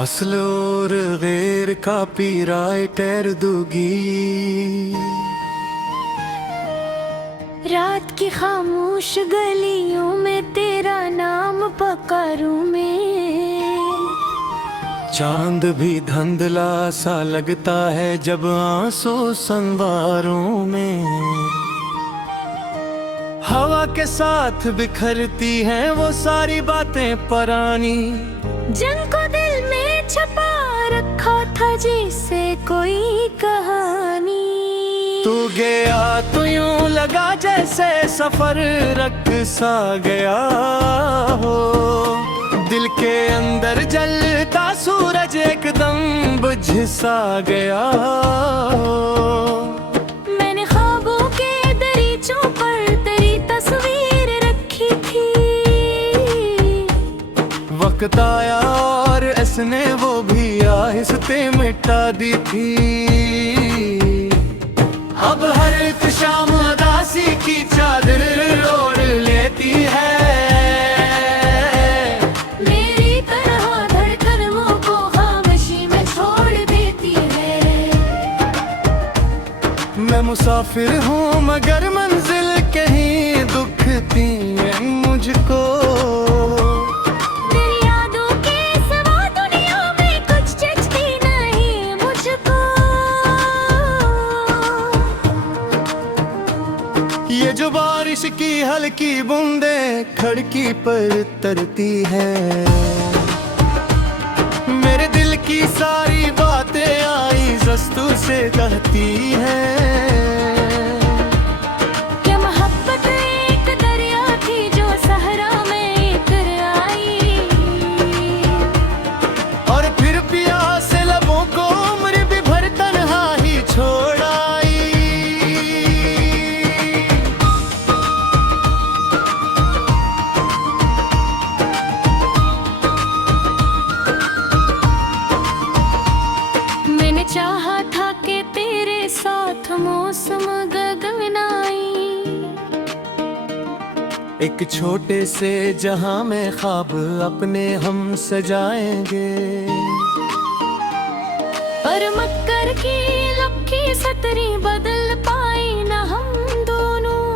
असल और गैर कॉपीराइटर दूंगी। रात की खामोश गलियों में तेरा नाम पकारूं मैं। चांद भी धुंधला सा लगता है जब आंसू संवारों में। हवा के साथ बिखरती हैं वो सारी बातें पुरानी, जिनको दिल में छुपा रखा था जैसे कोई कहानी। तू गया तो यूं लगा जैसे सफर रख सा गया हो। दिल के अंदर जलता सूरज एकदम बुझ सा गया हो। मैंने ख्वाबों के दरीचों पर तेरी तस्वीर रखी थी। वक्त आया और इसने वो भी आहिस्ते मिटा दी थी। अब हर एक शाम उदासी की चादर ओढ़ लेती है। मेरी तरह धड़कनों को खामोशी में छोड़ देती है। मैं मुसाफिर हूँ मगर मंजिल कहीं दुखती है मुझको। तेरी यादों के सिवा दुनिया में कुछ जचती नहीं मुझको। ये जो बारिश की हल्की बूंदें खिड़की पर तरती है, मेरे दिल की सारी बातें आई जस्तू से कहती हैं। क्या मोहब्बत एक दरिया थी जो सहरा में उतर आई। और फिर प्यास से लबों को उम्र भी भर तन्हा ही छोड़ आई। मैंने चाहा था कि तेरे साथ मौसम गगनाई। एक छोटे से जहां में ख्वाब अपने हम सजाएंगे। पर मक्कर की लपकी सतरी बदल पाई न हम दोनों।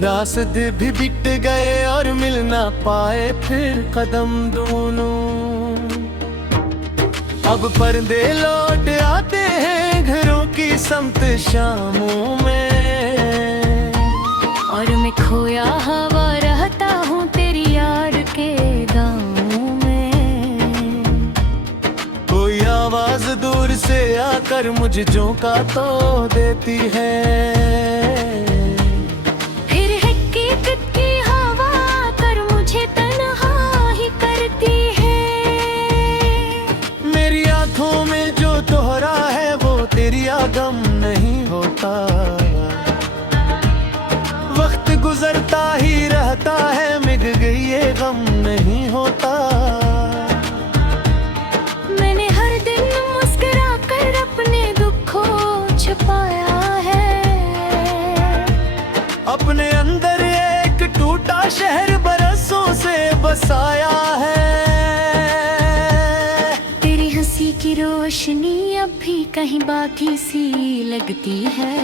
रास्ते भी बिट गए और मिल ना पाए फिर कदम दोनों। अब पर्दे लौट आते हैं घरों की समत शामों में। और मैं खोया हवा रहता हूँ तेरी यार के गाँव में। कोई आवाज दूर से आकर मुझे झोंका तो देती है। फिर हकीकत की हवा आकर मुझे तन्हा ही करती है। मेरी आंखों में जो तोहरा है वो तेरी गम नहीं होता। वक्त गुजरता ही रहता है मिट गई ये गम नहीं होता। मैंने हर दिन मुस्कुरा कर अपने दुख को छुपाया है। अपने अंदर एक टूटा शहर बरसों से बसाया है। तेरी हंसी की रोशनी अब भी कहीं बाकी सी लगती है।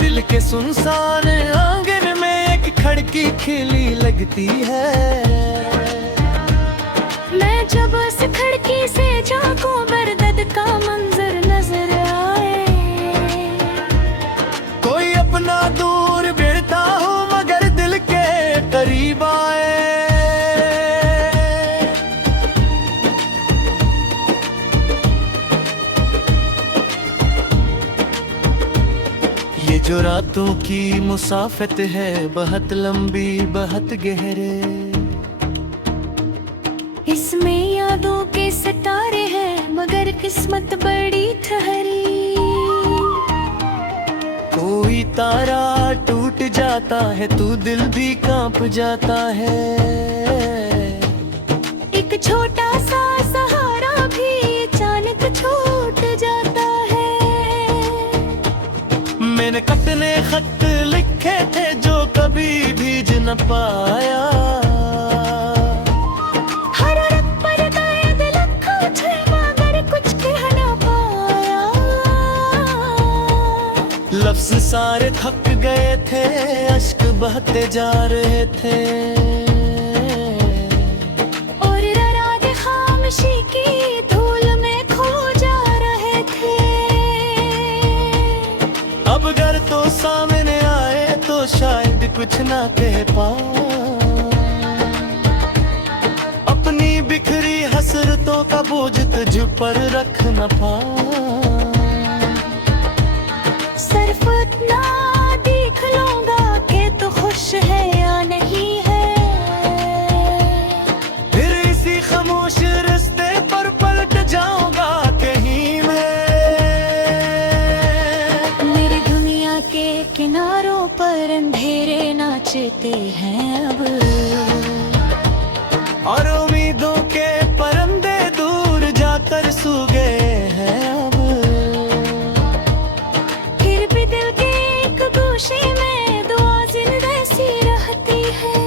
दिल के सुनसान आंगन में एक खिड़की खिली लगती है। मैं जब उस खिड़की से झांकूं बरदद का मंजर नजर आए। कोई अपना दूर बैठा हो मगर दिल के करीब आए। ये जो रातों की मुसाफत है बहुत लंबी बहुत गहरे। इसमें यादों के सितारे हैं मगर किस्मत बड़ी ठहरी। कोई तारा टूट जाता है तो दिल भी कांप जाता है। एक छोटा सा सहारा भी अचानक छूट जाता है। मैंने कटने खत लिखे थे जो कभी भीज न पाया। लफ्ज सारे थक गए थे, अश्क बहते जा रहे थे। और राग खामोशी की धूल में खो जा रहे थे। अब अगर तो सामने आए तो शायद कुछ ना कह पाए, अपनी बिखरी हसरतों का बोझ तुझ पर रख न पाए। सिर्फ इतना देख लूंगा कि तू खुश है या नहीं है। फिर इसी खामोश रास्ते पर पलट जाऊंगा कहीं मैं। मेरी दुनिया के किनारों पर अंधेरे नाचते हैं अब, और उम्मीदों के परिंदे दूर जाकर सो गए हैं अब। फिर भी दिल के एक गोशे में दुआ जिंदा सी रहती है।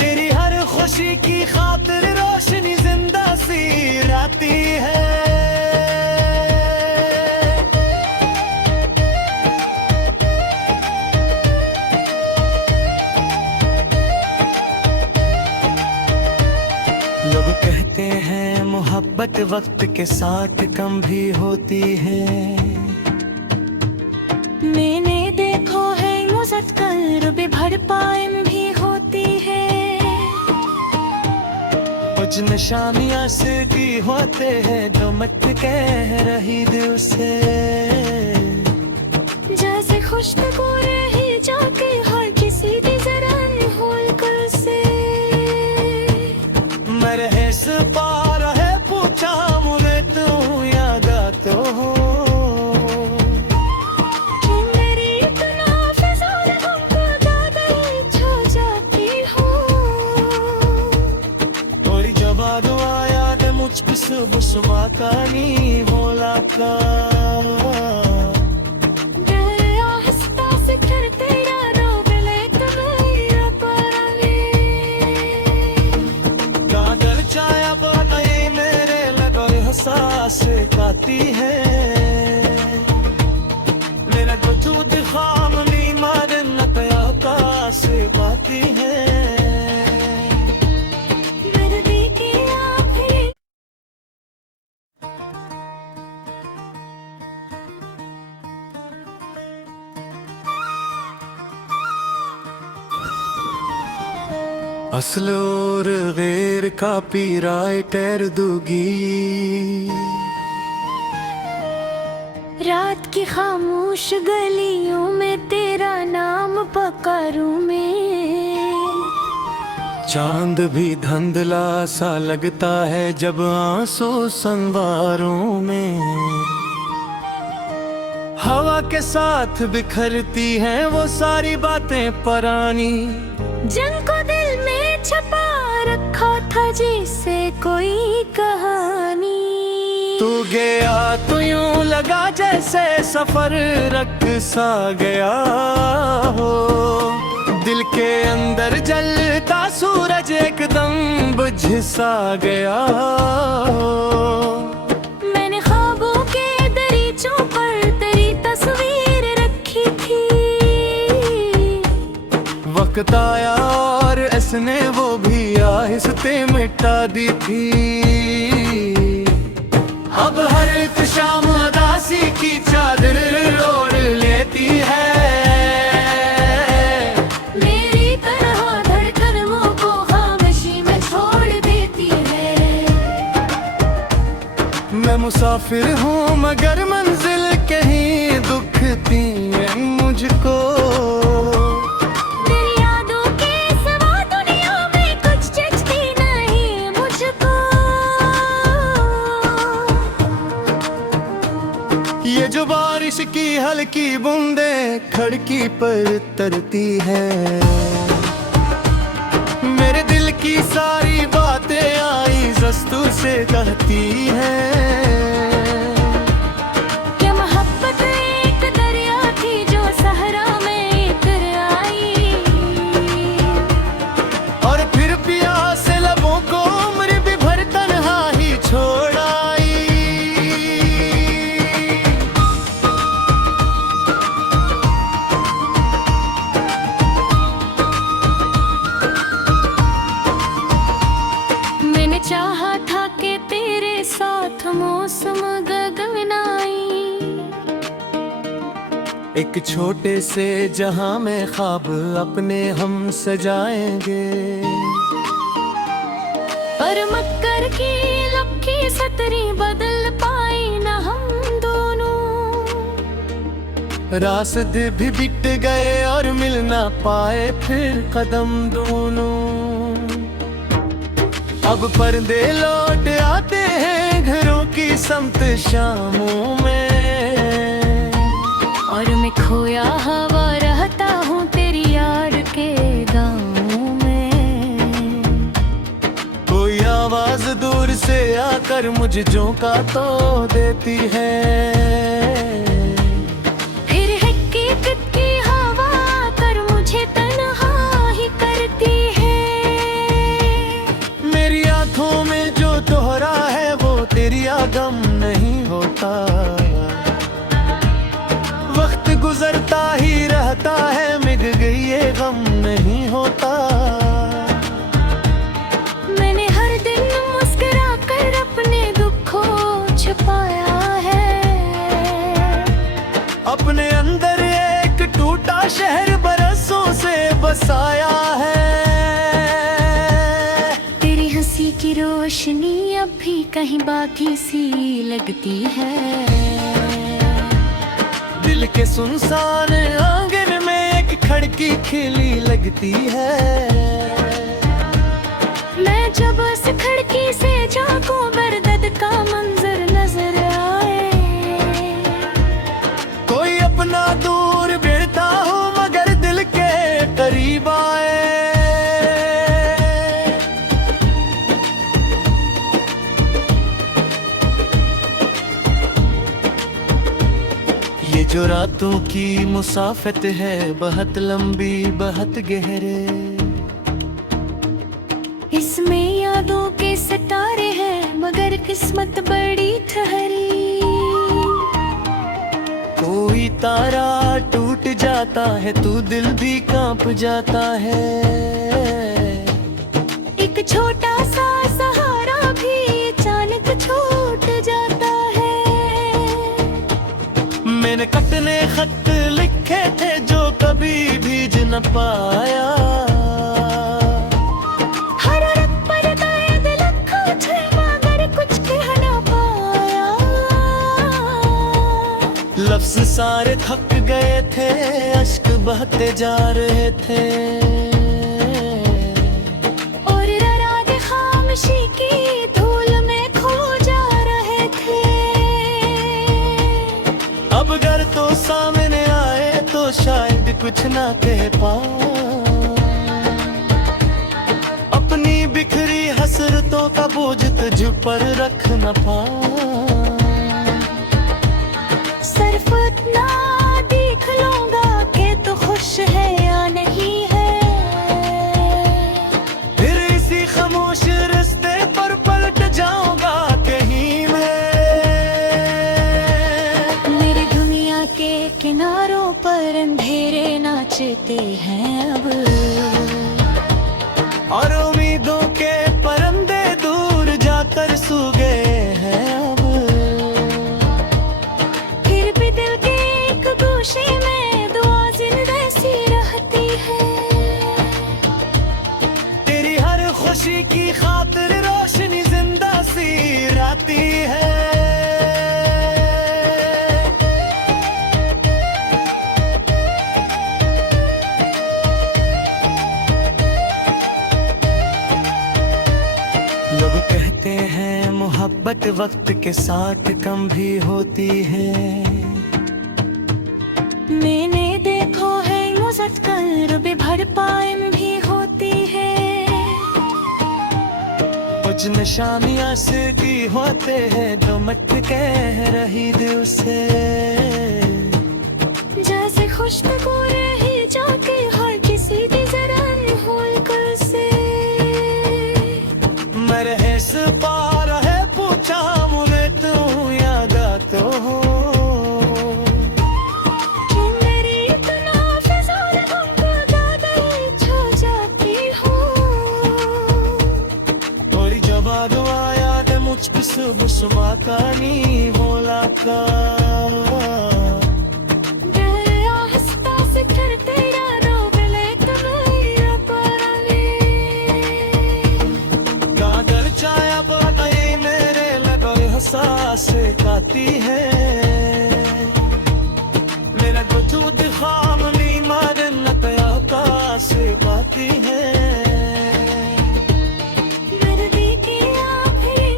तेरी हर खुशी की खातिर रोशनी जिंदा सी रहती है। लोग कहते हैं मोहब्बत वक्त के साथ कम भी होती है। मैंने देखो है मुझत कर भी भरपाई भी होती है। कुछ नशामियां से भी होते हैं जो मत कह रही दिल से। जैसे खुशबू रही जाके हर किसी की जरा होल कर से। मैं रहे से पार है पूछा मुझे तू याद तो हो। कि मेरी इतना फिजाल हमको ज्यादा ही छो जाती हो। थोड़ी जवा दुआ याद मुझ पे सुबह सुबह का नहीं भोला का। से काती है मेरा वजूद खाम नी मारन तया का से पाती है। मेरे की आँखें असल और गैर का पीराइटर दूगी। रात की खामोश गलियों में तेरा नाम पकारूं मैं। चांद भी धुंधला सा लगता है जब आंसू संवारों में। हवा के साथ बिखरती हैं वो सारी बातें पुरानी। जिनको दिल में छपा रखा था जैसे कोई कहानी। तू गया तो यूं लगा जैसे सफर रख सा गया हो। दिल के अंदर जलता सूरज एकदम बुझ सा गया हो। मैंने ख्वाबों के दरीचों पर तेरी तस्वीर रखी थी। वक्त आया और इसने वो भी आहिस्ते मिटा दी थी। अब हर एक शाम उदासी की चादर ओढ़ लेती है। मेरी तरह धड़कनों को खामोशी में छोड़ देती है। मैं मुसाफिर हूँ मगर मंजिल कहीं दुखती है मुझको। तेरी यादों के सिवा दुनिया में कुछ जचती नहीं मुझको। ये जो बारिश की हल्की बूंदें खिड़की पर तरती है। मेरे दिल की सारी बातें आई जस्तू से कहती हैं। क्या मोहब्बत एक दरिया थी जो सहरा में उतर आई। और फिर प्यास लबों को उम्र भी भर तन्हा ही छोड़ आई। एक छोटे से जहां में ख्वाब अपने हम सजाएंगे। पर मक्कर की लकी सतरी बदल पाए ना हम दोनों। रास्ते भी बिट गए और मिल ना पाए फिर कदम दोनों। अब पर्दे लौट आते हैं घरों की समत शामों में। और मैं खोया हवा रहता हूँ तेरी यार के गाँव में। कोई आवाज दूर से आकर मुझे झोंका तो देती है। फिर हकीकत की हवा आकर मुझे तन्हा ही करती है। मेरी आंखों में जो दोहरा है वो तेरी गम नहीं होता। वक्त गुजरता ही रहता है मिट गई ये गम नहीं होता। मैंने हर दिन मुस्कुरा कर अपने दुख को छुपाया है। अपने अंदर एक टूटा शहर बरसों से बसाया है। तेरी हंसी की रोशनी अब भी कहीं बाकी सी लगती है। दिल के सुनसान आंगन में एक खिड़की खिली लगती है। मैं जब उस खिड़की से झांकूं बरदद का मंजर नजर आए। कोई अपना दूर भिड़ता हो मगर दिल के करीब आए। ये जो रातों की मुसाफत है बहुत लंबी बहुत गहरे। इसमें यादों के सितारे हैं मगर किस्मत बड़ी ठहरी। कोई तारा टूट जाता है तो दिल भी कांप जाता है। एक छोटा सा सहारा भी अचानक छूट जाता है। मैंने कटने खत लिखे थे जो कभी भीज न पाया। हर रंग पर गायब लखों थे मगर कुछ कह ना पाया। लफ्ज सारे थक गए थे अश्क बहते जा रहे थे। और रात खामोशी की धूल में खो जा रहे थे। अब अगर तो सामने आए तो शायद कुछ ना कह पाऊं। अपनी बिखरी हसरतों का बोझ तुझ पर रख न पाऊं। सिर्फ इतना देख लूंगा कि तू खुश है या नहीं है। फिर इसी खामोश रास्ते पर पलट जाऊंगा कहीं मैं। मेरी दुनिया के किनारों पर अंधेरे नाचते हैं अब। और उम्मीदों के परिंदे दूर जाकर सो गए हैं अब। फिर भी दिल के एक गोशे में दुआ जिंदा सी रहती है। तेरी हर खुशी की खातिर रोशनी जिंदा सी रहती है। लोग कहते हैं मोहब्बत वक्त के साथ कम भी होती है। मैंने देखो है मुझत कर भी भरपाई भी होती है। कुछ निशानियां से की होते हैं जो मत कह रही दिल से। जैसे खुशबू रही जाके हर किसी की जरा होल कर से। मरहस पार है पूछा मुझे तू याद तो हो। कि मेरी इतना फिजाल हमको ज्यादा छो जाती हो। थोड़ी जवाब आया दे मुझको सुबह सुबह का नी बोला का। गया हंसा से काती है मेरा वजूद खाम नी मारन तयाता से पाती है दर्दी की आखिरी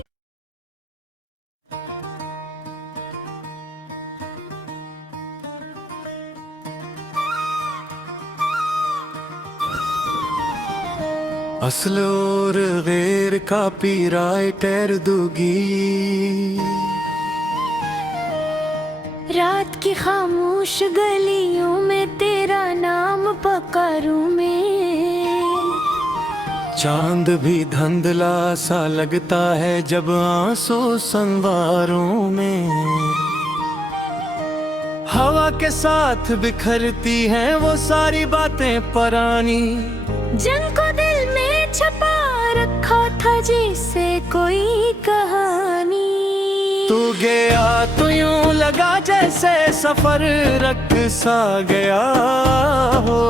असल और गैर का पीराइटर दूगी रात की खामोश गलियों में तेरा नाम पकारूं मैं। चांद भी धुंधला सा लगता है जब आंसू संवारों में हवा के साथ बिखरती हैं वो सारी बातें पुरानी जिनको दिल में छपा रखा था जैसे कोई कहानी। तू गया तो यूं लगा जैसे सफर रख सा गया हो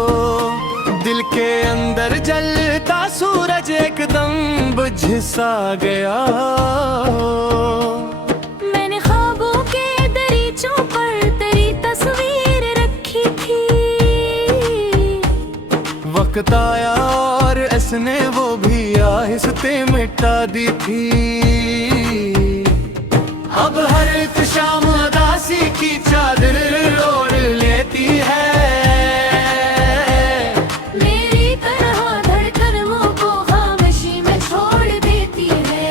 दिल के अंदर जलता सूरज एकदम बुझ सा गया हो मैंने ख्वाबों के दरीचों पर तेरी तस्वीर रखी थी। वक्त आया और इसने वो भी आहिस्ते मिटा दी थी अब हर एक शाम उदासी की चादर ओढ़ लेती है मेरी तरह धड़कनों को खामोशी में छोड़ देती है।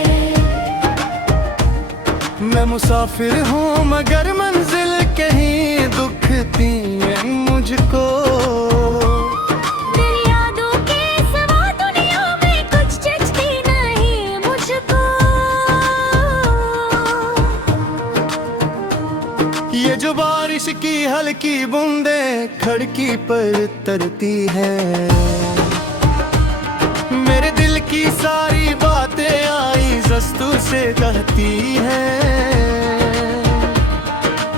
मैं मुसाफिर हूँ मगर मंजिल कहीं दुखती है मुझको तेरी यादों के सिवा दुनिया में कुछ जचती नहीं मुझको। ये जो बारिश की हल्की बूंदे खिड़की पर तरती है मेरे दिल की सारी बातें आई जस्तू से कहती हैं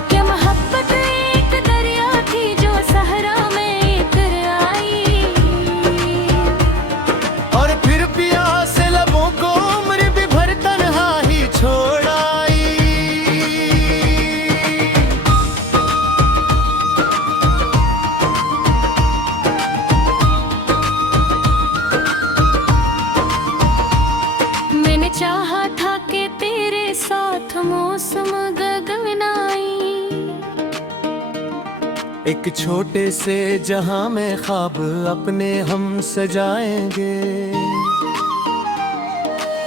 क्या मोहब्बत एक दरिया थी जो सहरा में उतर आई। और फिर प्यास लबों को उम्र भी भर तन्हा ही छोड़ आई मैंने चाहा था कि तेरे साथ मौसम गगनाई। एक छोटे से जहां में ख्वाब अपने हम सजाएंगे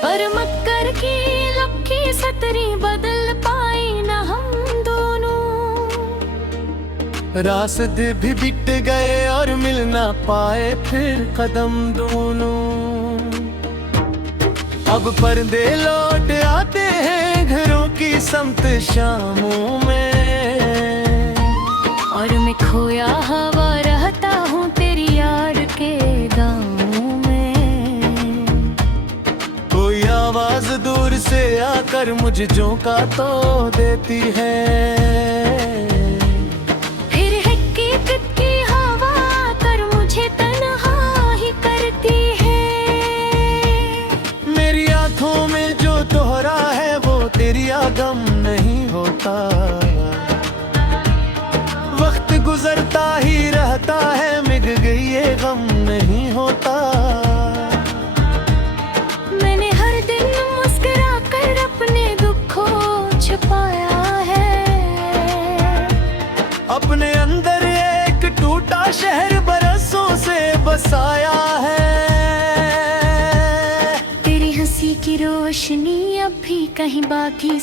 पर मक्कर की लकी सतरी बदल पाई न हम दोनों। रास्ते भी बिट गए और मिल ना पाए फिर कदम दोनों अब पर्दे लौट आते हैं घरों की समत शामों में और मैं खोया हवा रहता हूँ तेरी याद के गाँव में। कोई आवाज दूर से आकर मुझे झोंका तो देती है फिर हकीकत की हवा आकर मुझे तन्हा ही करती है। मेरी आंखों में जो दोहरा है वो तेरी आगम नहीं होता वक्त गुजरता ही रहता है मिट गई ये गम नहीं होता मैंने हर दिन मुस्कुरा कर अपने दुख को छुपाया है। अपने अंदर एक टूटा शहर बरसों से बसाया है तेरी हंसी की रोशनी अब भी कहीं बाकी